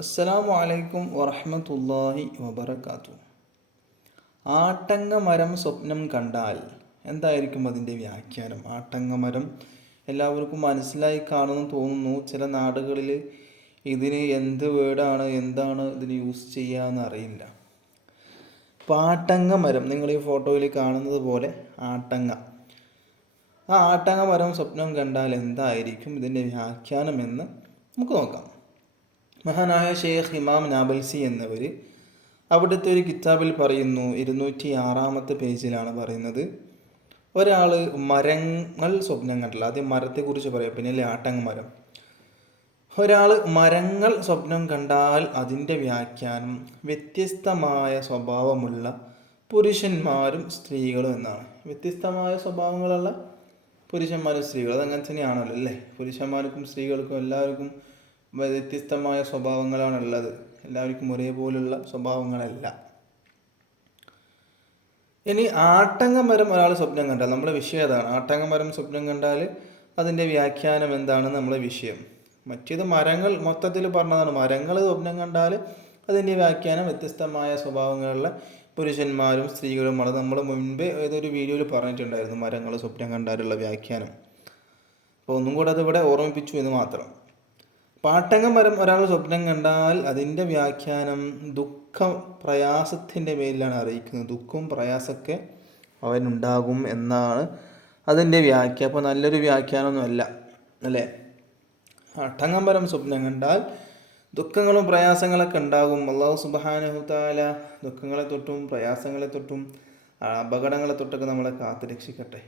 അസ്സലാമു അലൈക്കും വറഹ്മത്തുള്ളാഹി വബറകാതുഹു. ആട്ടങ്ങ മരം സ്വപ്നം കണ്ടാൽ എന്തായിരിക്കും അതിൻ്റെ വ്യാഖ്യാനം? ആട്ടങ്ങ മരം എല്ലാവർക്കും മനസ്സിലായി കാണുമെന്ന് തോന്നുന്നു. ചില നാടുകളിൽ ഇതിന് എന്ത് വേർഡാണ്, എന്താണ് ഇതിന് യൂസ് ചെയ്യാന്ന് അറിയില്ല. അപ്പോൾ ആട്ടങ്ങ മരം, നിങ്ങൾ ഈ ഫോട്ടോയിൽ കാണുന്നത് പോലെ ആട്ടങ്ങ, ആ ആട്ടങ്ങ മരം സ്വപ്നം കണ്ടാൽ എന്തായിരിക്കും ഇതിൻ്റെ വ്യാഖ്യാനം എന്ന് നമുക്ക് നോക്കാം. മഹാനായ ഷെയ്ഖ് ഇമാം നാബൽസി എന്നവർ അവിടുത്തെ ഒരു കിതാബിൽ പറയുന്നു, 206 പേജിലാണ് പറയുന്നത്, ഒരാൾ മരങ്ങൾ സ്വപ്നം കണ്ടില്ല. ആദ്യം മരത്തെക്കുറിച്ച് പറയാം, പിന്നെ ആട്ടങ്ങ മരം. ഒരാൾ മരങ്ങൾ സ്വപ്നം കണ്ടാൽ അതിൻ്റെ വ്യാഖ്യാനം വ്യത്യസ്തമായ സ്വഭാവമുള്ള പുരുഷന്മാരും സ്ത്രീകളും എന്നാണ്. വ്യത്യസ്തമായ സ്വഭാവങ്ങളുള്ള പുരുഷന്മാരും സ്ത്രീകളും, അതങ്ങനെ തന്നെയാണല്ലോ അല്ലേ? പുരുഷന്മാർക്കും സ്ത്രീകൾക്കും എല്ലാവർക്കും വ്യത്യസ്തമായ സ്വഭാവങ്ങളാണുള്ളത്. എല്ലാവർക്കും ഒരേപോലുള്ള സ്വഭാവങ്ങളല്ല. ഇനി ആട്ടങ്ങ മരം ഒരാൾ സ്വപ്നം കണ്ടാൽ, നമ്മളെ വിഷയം അതാണ്. ആട്ടങ്ങ മരം സ്വപ്നം കണ്ടാൽ അതിൻ്റെ വ്യാഖ്യാനം എന്താണ് നമ്മളെ വിഷയം. മറ്റേത് മരങ്ങൾ മൊത്തത്തിൽ പറഞ്ഞതാണ്. മരങ്ങൾ സ്വപ്നം കണ്ടാൽ അതിൻ്റെ വ്യാഖ്യാനം വ്യത്യസ്തമായ സ്വഭാവങ്ങളുള്ള പുരുഷന്മാരും സ്ത്രീകളുമാണ്. നമ്മൾ മുൻപേ ഏതൊരു വീഡിയോയിൽ പറഞ്ഞിട്ടുണ്ടായിരുന്നു മരങ്ങൾ സ്വപ്നം കണ്ടാലുള്ള വ്യാഖ്യാനം. അപ്പോൾ ഒന്നും കൂടെ അതിവിടെ ഓർമ്മിപ്പിച്ചു എന്ന് മാത്രം. ആട്ടങ്ങ മരം ഒരാൾ സ്വപ്നം കണ്ടാൽ അതിൻ്റെ വ്യാഖ്യാനം ദുഃഖം പ്രയാസത്തിൻ്റെ മേലിലാണ് അറിയിക്കുന്നത്. ദുഃഖവും പ്രയാസമൊക്കെ അവനുണ്ടാകും എന്നാണ് അതിൻ്റെ വ്യാഖ്യാനം. അപ്പോൾ നല്ലൊരു വ്യാഖ്യാനമൊന്നുമല്ല അല്ലേ? ആട്ടങ്ങ മരം സ്വപ്നം കണ്ടാൽ ദുഃഖങ്ങളും പ്രയാസങ്ങളൊക്കെ ഉണ്ടാകും. അല്ലാഹു സുബ്ഹാനഹു തആല ദുഃഖങ്ങളെ തൊട്ടും പ്രയാസങ്ങളെ തൊട്ടും അപകടങ്ങളെ തൊട്ടൊക്കെ നമ്മളെ കാത്തു രക്ഷിക്കട്ടെ.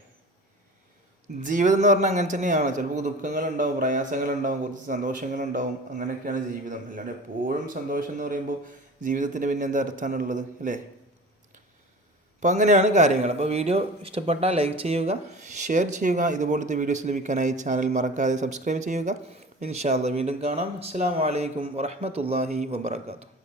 ജീവിതം എന്ന് പറഞ്ഞാൽ അങ്ങനെ തന്നെയാണ്. ചിലപ്പോൾ ദുഃഖങ്ങളുണ്ടാവും, പ്രയാസങ്ങളുണ്ടാവും, കുറച്ച് സന്തോഷങ്ങളുണ്ടാവും. അങ്ങനെയൊക്കെയാണ് ജീവിതം. അല്ലാണ്ട് എപ്പോഴും സന്തോഷം എന്ന് പറയുമ്പോൾ ജീവിതത്തിൻ്റെ പിന്നെ എന്താ അർത്ഥമാണുള്ളത് അല്ലേ? അപ്പോൾ അങ്ങനെയാണ് കാര്യങ്ങൾ. അപ്പോൾ വീഡിയോ ഇഷ്ടപ്പെട്ടാൽ ലൈക്ക് ചെയ്യുക, ഷെയർ ചെയ്യുക. ഇതുപോലത്തെ വീഡിയോസ് ലഭിക്കാനായി ചാനൽ മറക്കാതെ സബ്സ്ക്രൈബ് ചെയ്യുക. ഇൻഷാ അല്ലാഹ് വീണ്ടും കാണാം. അസ്സലാമു അലൈക്കും വറഹ്മത്തുള്ളാഹി വബറകാതുഹു.